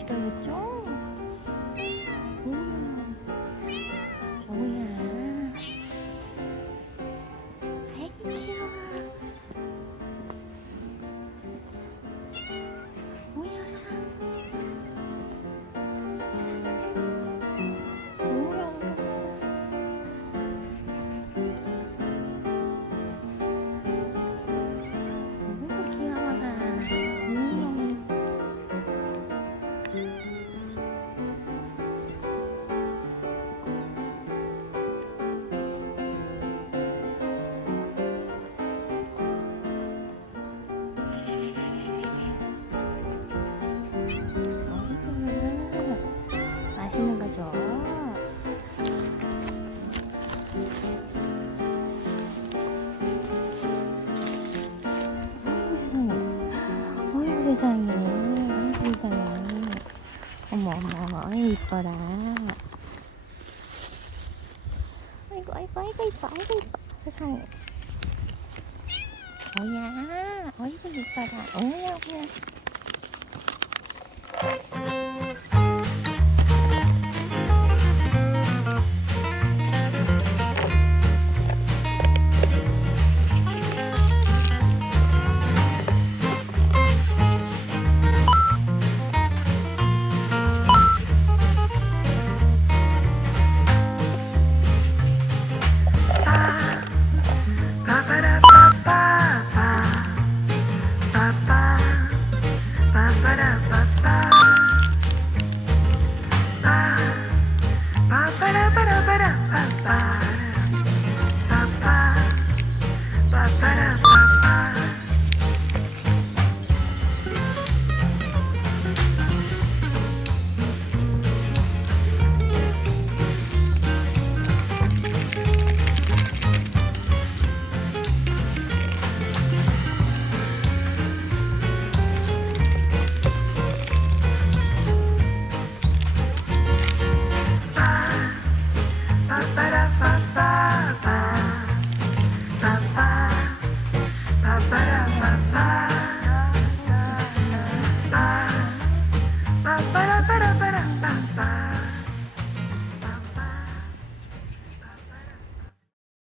기다렸죠? 뭐야? 아이고 귀여워. 뭐야? 뭐야? 아이고 귀여워라. 맛있는 거죠? 아이고 세상에. 아이고 세상에. 아이고 세상에. 어머 어머 어머. 아이고 이뻐라. 아이고 아이고 아이고 이뻐. 아이고 이뻐. 세상에. 뭐야? 아이고 이뻐라. 뭐야 뭐야. Ba ba ba ba ba ba ba.